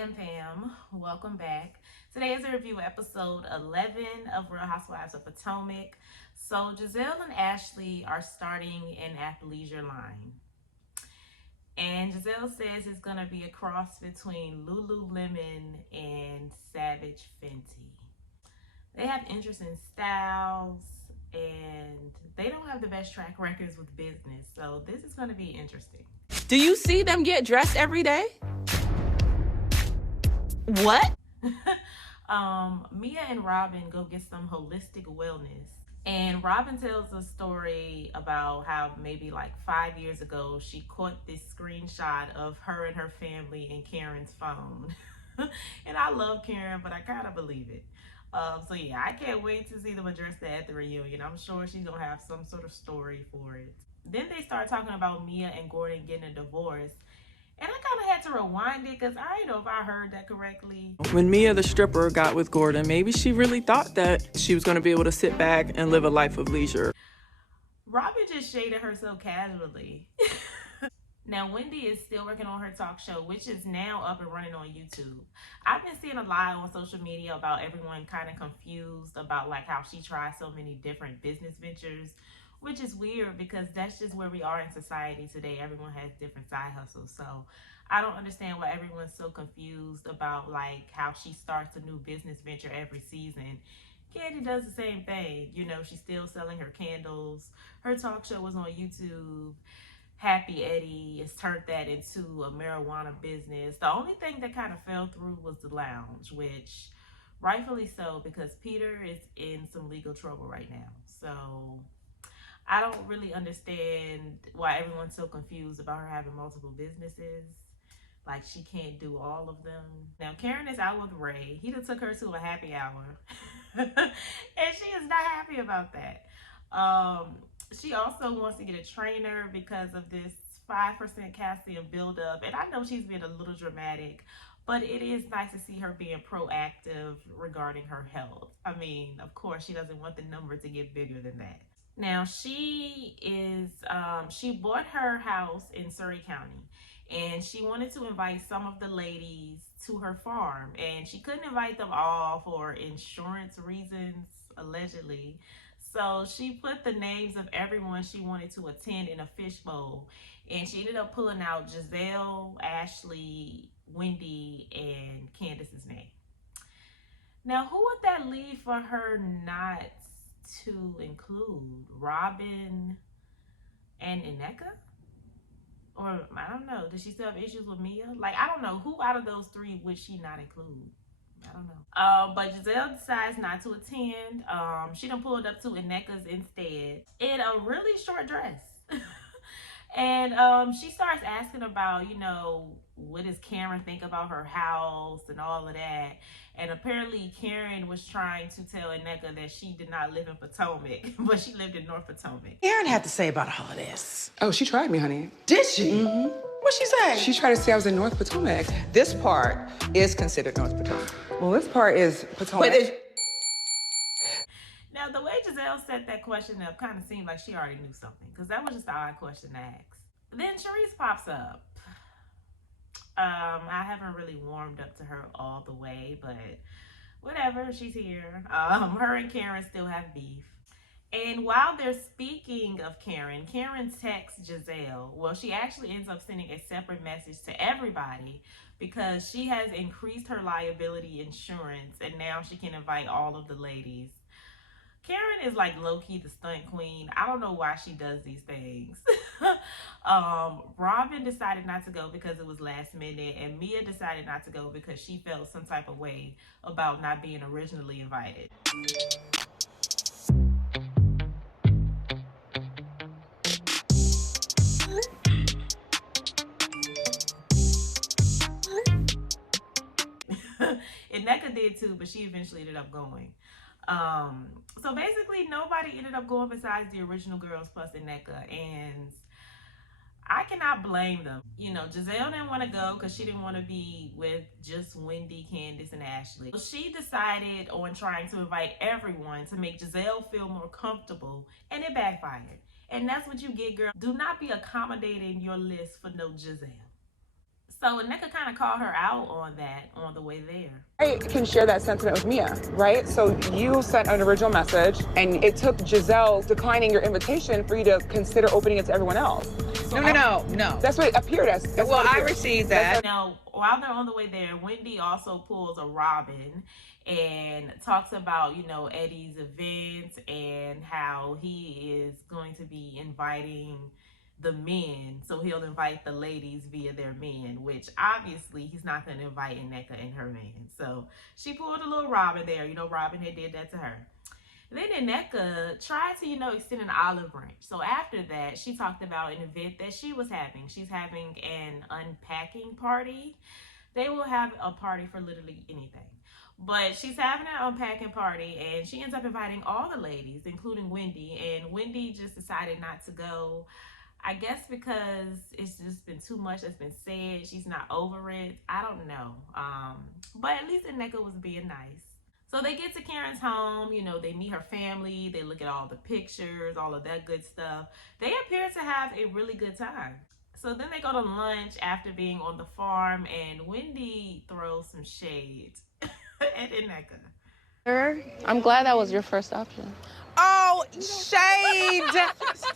Fam, welcome back. Today is a review episode 11 of Real Housewives of Potomac. So Gizelle and Ashley are starting an athleisure line. And Gizelle says it's going to be a cross between Lululemon and Savage Fenty. They have interesting styles and they don't have the best track records with business. So this is going to be interesting. Do you see them get dressed every day? What? Mia and Robin go get some holistic wellness. And Robin tells a story about how maybe like 5 years ago she caught this screenshot of her and her family in Karen's phone. And I love Karen, but I kind of believe it. So yeah, I can't wait to see them address that at the reunion. I'm sure she's gonna have some sort of story for it. Then they start talking about Mia and Gordon getting a divorce. And I kind of had to rewind it because I don't know if I heard that correctly. When Mia the stripper got with Gordon, maybe she really thought that she was going to be able to sit back and live a life of leisure. Robin just shaded her so casually. Now, Wendy is still working on her talk show, which is now up and running on YouTube. I've been seeing a lot on social media about everyone kind of confused about like how she tries so many different business ventures, which is weird because that's just where we are in society today. Everyone has different side hustles. So I don't understand why everyone's so confused about like how she starts a new business venture every season. Candy does the same thing. You know, she's still selling her candles. Her talk show was on YouTube. Happy Eddie has turned that into a marijuana business. The only thing that kind of fell through was the lounge, which rightfully so because Peter is in some legal trouble right now. So I don't really understand why everyone's so confused about her having multiple businesses. Like she can't do all of them. Now Karen is out with Ray. He done took her to a happy hour. And she is not happy about that. She also wants to get a trainer because of this 5% calcium buildup. And I know she's being a little dramatic, but it is nice to see her being proactive regarding her health. I mean, of course, she doesn't want the number to get bigger than that. Now she bought her house in Sur County and she wanted to invite some of the ladies to her farm and she couldn't invite them all for insurance reasons, allegedly. So she put the names of everyone she wanted to attend in a fishbowl and she ended up pulling out Gizelle, Ashley, Wendy, and Candace's name. Now, who would that leave for her not to include? Robin and Nneka? Or I don't know. Does she still have issues with Mia? Like, I don't know. Who out of those three would she not include? I don't know. But Gizelle decides not to attend. She done pulled up to Nneka's instead in a really short dress. And she starts asking about, you know, what does Karen think about her house and all of that. And apparently Karen was trying to tell Nneka that she did not live in Potomac, but she lived in North Potomac. Karen had to say about all of this. Oh, she tried me, honey. Did she? Mm-hmm. What'd she say? She tried to say I was in North Potomac. This part is considered North Potomac. Well, this part is Potomac. Now, the way Gizelle set that question up kind of seemed like she already knew something, because that was just an odd question to ask. Then Charisse pops up. I haven't really warmed up to her all the way, but whatever, she's here. Her and Karen still have beef. And while they're speaking of Karen, Karen texts Gizelle. Well, she actually ends up sending a separate message to everybody because she has increased her liability insurance and now she can invite all of the ladies. Karen is like low-key the stunt queen. I don't know why she does these things. Robin decided not to go because it was last minute, and Mia decided not to go because she felt some type of way about not being originally invited. And Nneka did too, but she eventually ended up going. So basically nobody ended up going besides the original girls plus Nneka, and I cannot blame them. You know, Gizelle didn't want to go because she didn't want to be with just Wendy, Candace, and Ashley. So she decided on trying to invite everyone to make Gizelle feel more comfortable, and it backfired. And that's what you get, girl. Do not be accommodating your list for no Gizelle. So Nneka kind of called her out on that on the way there. I can share that sentiment with Mia, right? So you sent an original message, and it took Gizelle declining your invitation for you to consider opening it to everyone else. No. That's what it appeared as. Well, I received that. Now, while they're on the way there, Wendy also pulls a Robin and talks about, Eddie's event and how he is going to be inviting the men. So he'll invite the ladies via their men, which obviously he's not going to invite Nneka and her man. So she pulled a little Robin there. Robin had did that to her. Then Nneka tried to, extend an olive branch. So after that, she talked about an event that she was having. She's having an unpacking party. They will have a party for literally anything. But she's having an unpacking party, and she ends up inviting all the ladies, including Wendy. And Wendy just decided not to go. I guess because it's just been too much that's been said. She's not over it. I don't know. But at least Nneka was being nice. So they get to Karen's home, they meet her family, they look at all the pictures, all of that good stuff. They appear to have a really good time. So then they go to lunch after being on the farm, and Wendy throws some shade at Nneka. I'm glad that was your first option. Oh, shade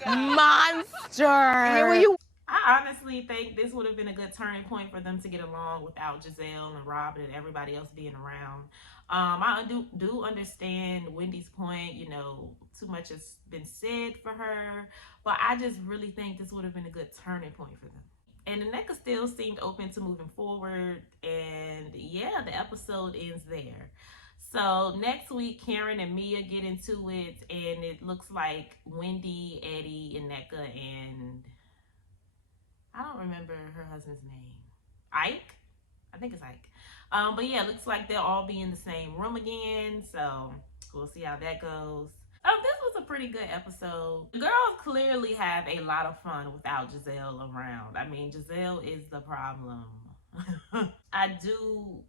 monster. I honestly think this would have been a good turning point for them to get along without Gizelle and Robin and everybody else being around. I do understand Wendy's point, too much has been said for her, but I just really think this would have been a good turning point for them. And Nneka still seemed open to moving forward, and yeah, the episode ends there. So next week, Karen and Mia get into it, and it looks like Wendy, Eddie, Nneka, and I don't remember her husband's name. Ike? I think it's Ike. But yeah, it looks like they'll all be in the same room again. So we'll see how that goes. This was a pretty good episode. The girls clearly have a lot of fun without Gizelle around. I mean, Gizelle is the problem. I do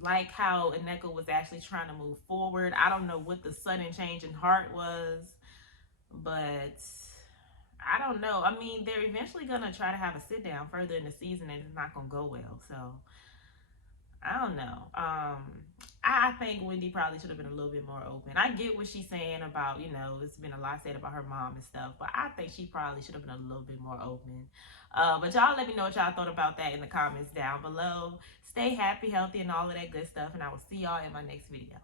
like how Nneka was actually trying to move forward. I don't know what the sudden change in heart was, but I don't know. I mean, they're eventually going to try to have a sit down further in the season, and it's not going to go well. So I don't know. I think Wendy probably should have been a little bit more open. I get what she's saying about, it's been a lot said about her mom and stuff, but I think she probably should have been a little bit more open. But y'all let me know what y'all thought about that in the comments down below. Stay happy, healthy, and all of that good stuff, and I will see y'all in my next video.